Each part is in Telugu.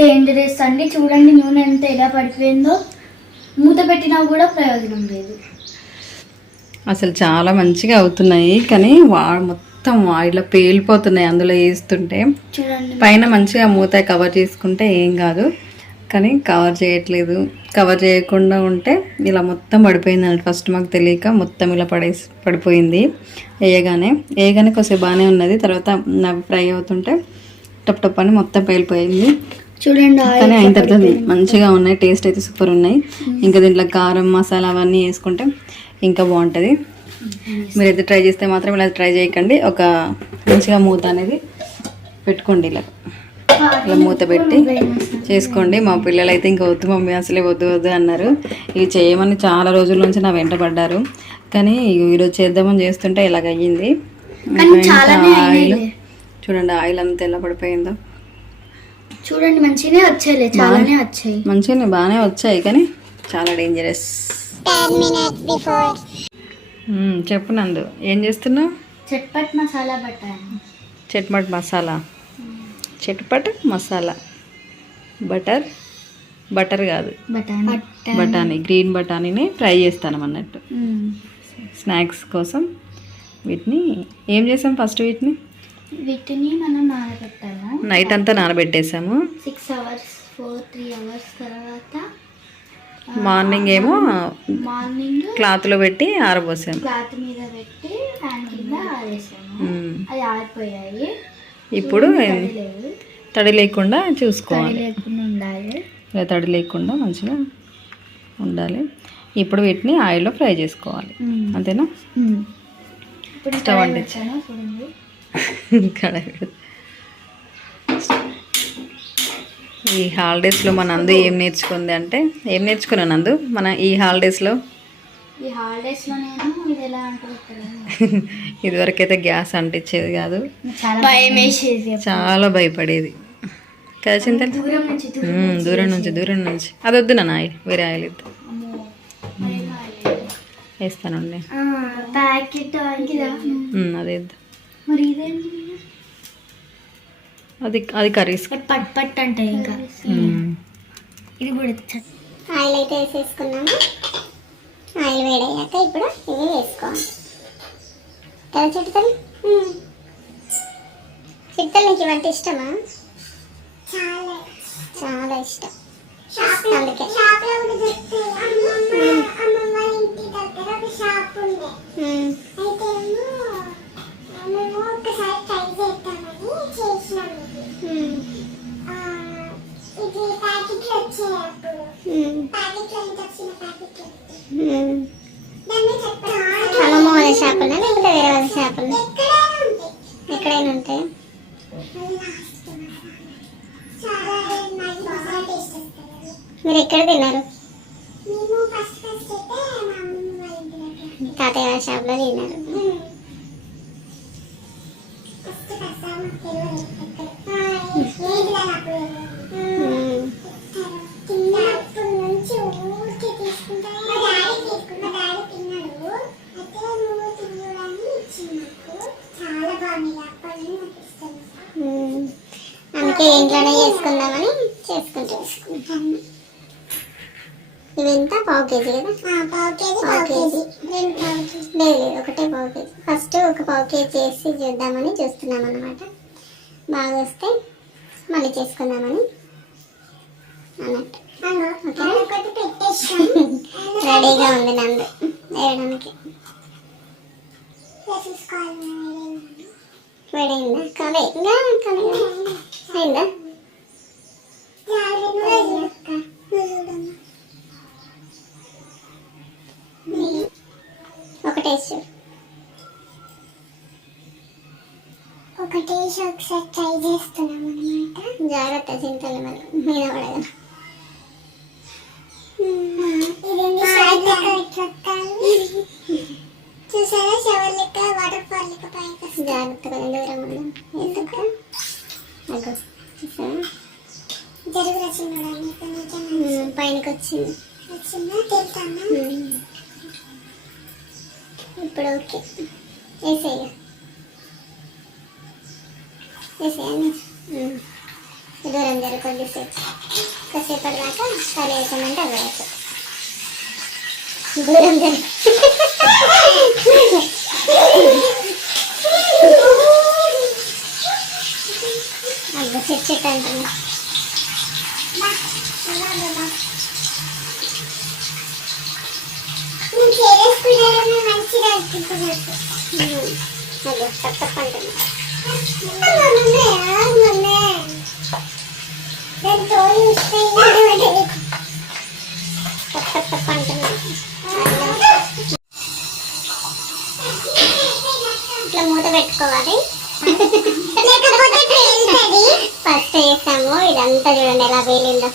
డేంజరస్ అండి. చూడండి నూనె ఎంత ఎలా పడిపోయిందో. మూత పెట్టినా కూడా ప్రయోజనం లేదు. అసలు చాలా మంచిగా అవుతున్నాయి, కానీ మొత్తం ఇట్లా పేలిపోతున్నాయి అందులో వేస్తుంటే. చూడండి పైన మంచిగా మూత కవర్ చేసుకుంటే ఏం కాదు, కానీ కవర్ చేయట్లేదు. కవర్ చేయకుండా ఉంటే ఇలా మొత్తం పడిపోయింది అన్నట్టు. ఫస్ట్ మాకు తెలియక మొత్తం ఇలా పడిపోయింది. వేయగానే కొద్దిసేపు బాగానే ఉన్నది, తర్వాత ఫ్రై అవుతుంటే టప్ టప్ అని మొత్తం పేలిపోయింది. చూడండి కానీ అయిన తర్వాత మంచిగా ఉన్నాయి, టేస్ట్ అయితే సూపర్ ఉన్నాయి. ఇంకా దీంట్లో కారం మసాలా అవన్నీ వేసుకుంటే ఇంకా బాగుంటుంది. మీరైతే ట్రై చేస్తే మాత్రం ఇలా ట్రై చేయకండి. ఒక మంచిగా మూత అనేది పెట్టుకోండి, ఇలా మూత పెట్టి చేసుకోండి. మా పిల్లలు అయితే ఇంకా వద్దు మమ్మీ అసలే వద్దు అన్నారు. ఇవి చేయమని చాలా రోజుల నుంచి నా వెంట పడ్డారు, కానీ ఈరోజు చేద్దామని చేస్తుంటే ఇలాగ అయ్యింది. ఆయిల్ చూడండి, ఆయిల్ అంతా ఎలా పడిపోయిందో చూడండి. మంచిగానే వచ్చాయి, చాలానే వచ్చాయి, మంచిగానే బాగానే వచ్చాయి, కానీ చాలా డేంజరస్. చెప్పు నందు, ఏం చేస్తున్నావు? చట్పట్ మసాలా బటానీ. చట్పట్ మసాలా బటర్ కాదు, బఠానీ, గ్రీన్ బఠానీని ఫ్రై చేస్తాను అన్నట్టు. స్నాక్స్ కోసం వీటిని ఏం చేసాం? ఫస్ట్ వీటిని మనం నానబెట్టాము. నైట్ అంతా నానబెట్టేసాము. 6 hours 3 hours తర్వాత మార్నింగ్ ఏమో క్లాత్లో పెట్టి ఆరబోసాము. క్లాత్ మీద పెట్టి ఫ్యాన్ కింద ఆరేసాము. అది ఆరిపోయాయి. ఇప్పుడు తడి లేకుండా చూసుకోవాలి, ఉండాలి. తడి లేకుండా మంచిగా ఉండాలి. ఇప్పుడు వీటిని ఆయిల్లో ఫ్రై చేసుకోవాలి, అంతేనా? స్టవ్ అంటించాను చూడండి. ఈ హాలిడేస్లో మన నందు ఏం నేర్చుకుంది అంటే, ఏం నేర్చుకున్నాను నందు మన ఈ హాలిడేస్లో? నేను ఇది ఎలా అంటారు, ఇదివరకైతే గ్యాస్ అంటించేది కాదు, చాలా భయపడేది కదా చింతలు. దూరం నుంచి అది వద్దు నా ఆయిల్, వేరే ఆయిల్ ఇద్దాం. వేస్తానండి, అదే ఇద్దాం. అది కర్రీస్ పట్ పట్ అంటే ఇంకా ఇది కూడా ఆయిల్ అయితే వేసేసుకున్నాము. ఆయిల్ వేడయ్యాక ఇప్పుడు ఇవి వేసుకోవాలి. చిట్టలు నీకు ఇవంటే ఇష్టమా? చాలా ఇష్టం. అందుకే అమ్మమ్మ వాళ్ళ షాపున్నా లేకపోతే వేరే వాళ్ళ షాపున్నా? ఎక్కడైనా ఉంటాయి. మీరు ఎక్కడ తిన్నారు? తాతయ్య వాళ్ళ షాప్లో తిన్నారు. అందుకే ఇంట్లోనే చేసుకుందామని చేసుకుంటాను. ఇవి ఎంత? పావు కేజీ కదా? పావు కేజీ లేదు, ఒకటే పావు కేజీ. ఫస్ట్ ఒక పావు కేజీ వేసి చూద్దామని చూస్తున్నాం అన్నమాట. బాగా వస్తే మళ్ళీ చేసుకుందామని అన్నట్టు. రెడీగా ఉంది నందు వేయడానికి. వేడైందా? కలే అయిందా? ఒక టేస్ట్ ఒకసారి ట్రై చేస్తున్నాం అన్నమాట. జాగ్రత్త చింతలు మరి మీద పడగా. చూసారా షవర్ లెక్క వాటర్ ఫాల్ లెక్క పైకి జాగ్రత్తగా దూరం ఉన్నాం. ఎందుకు జరుగు వచ్చింది, పైనకి వచ్చిందా తెలుతానా? ఇప్పుడు ఓకే, వేసేయండి. దూరం జర కొద్దిసేపు కాసేపటి దాకా కర్రీ అవుతుందంటే అది అవుతుంది. దూరం జర అబ్బా చెట్టు అంటున్నా. ఇట్లా మూత పెట్టుకోవాలి. ఫస్ట్ చేస్తాము ఇదంతా చూడండి ఎలా వేలిందో.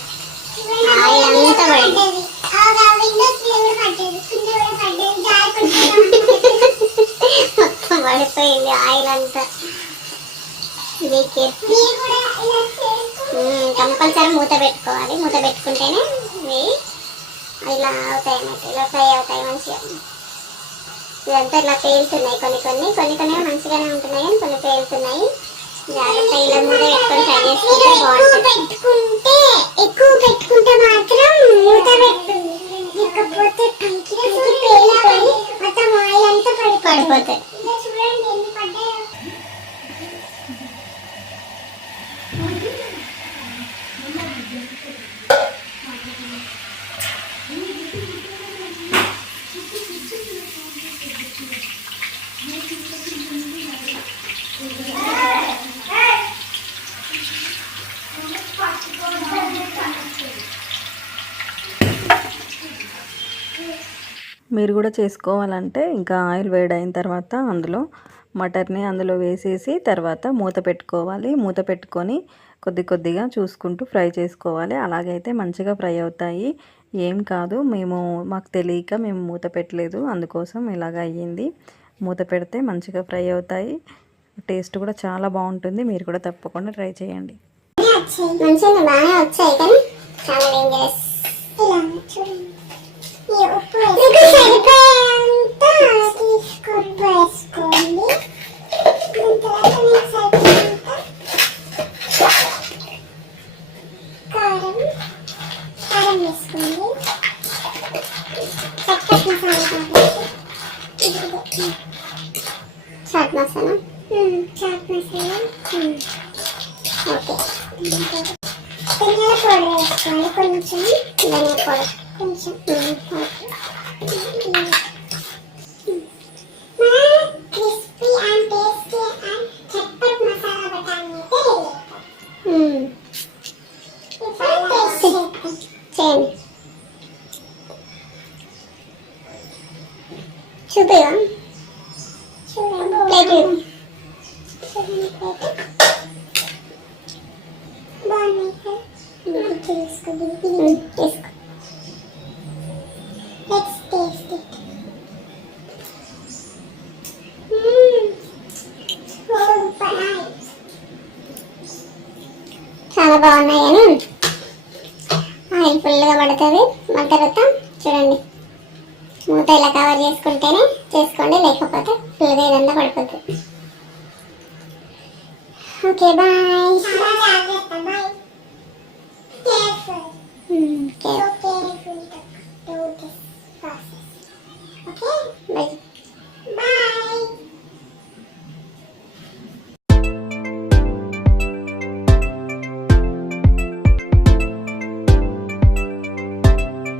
ఆయిల్ అంతా పడింది. మొత్తం పడిపోయింది ఆయిల్ అంతా. కంపల్సరీ మూత పెట్టుకోవాలి. మూత పెట్టుకుంటేనే ఇవి ఇలా అవుతాయి అన్నట్టు, ఇలా ఫ్రై అవుతాయి మంచిగా. ఇదంతా ఇలా పేలుతున్నాయి, కొన్ని కొన్ని కొన్ని కొన్ని మంచిగానే ఉంటున్నాయి కానీ కొన్ని పేలుతున్నాయి. జాగ్రత్త ఇలా మూత పెట్టుకొని ఫ్రై చేసుకుంటే బాగుంటుంది. ఎక్కువ పెట్టుకుంటే మాత్రం మూత లేకపోతే మొత్తం ఆయిల్ అంతా పడిపోతుంది. మీరు కూడా చేసుకోవాలంటే ఇంకా ఆయిల్ వేడైన తర్వాత అందులో వేసేసి తర్వాత మూత పెట్టుకోవాలి. మూత పెట్టుకొని కొద్ది కొద్దిగా చూసుకుంటూ ఫ్రై చేసుకోవాలి. అలాగైతే మంచిగా ఫ్రై అవుతాయి. ఏం కాదు, మాకు తెలియక మేము మూత పెట్టలేదు, అందుకోసం ఇలాగ అయ్యింది. మూత పెడితే మంచిగా ఫ్రై అవుతాయి. టేస్ట్ కూడా చాలా బాగుంటుంది. మీరు కూడా తప్పకుండా ట్రై చేయండి. మంచిగా బాగా వచ్చాయి కానీ చాలా డేంజరస్. ఉప్పు సరిపోయేంత ఉప్పు వేసుకోండి. కారం కారం వేసుకోండి. చాట్ మసాలా చాట్ మసాలా ఓకే. ధనియాల పౌడర్ వేసుకోండి కొంచెం. ధనియాల పౌడర్ కొంచెం. Crispy and tasty and chatpat masala బఠానీ చేయండి. చూపిగా ప్లేట్ బాగున్నాయి సార్. తీసుకోండి తీసుకో. Let's taste it. చాలా బాగున్నాయి అని ఆయిల్ ఫుల్గా పడుతుంది. మన తర్వాత చూడండి మూత ఇలా కవర్ చేసుకుంటేనే చేసుకోండి, లేకపోతే ఫుల్గా ఇదంతా పడిపోతుంది. Okay bye.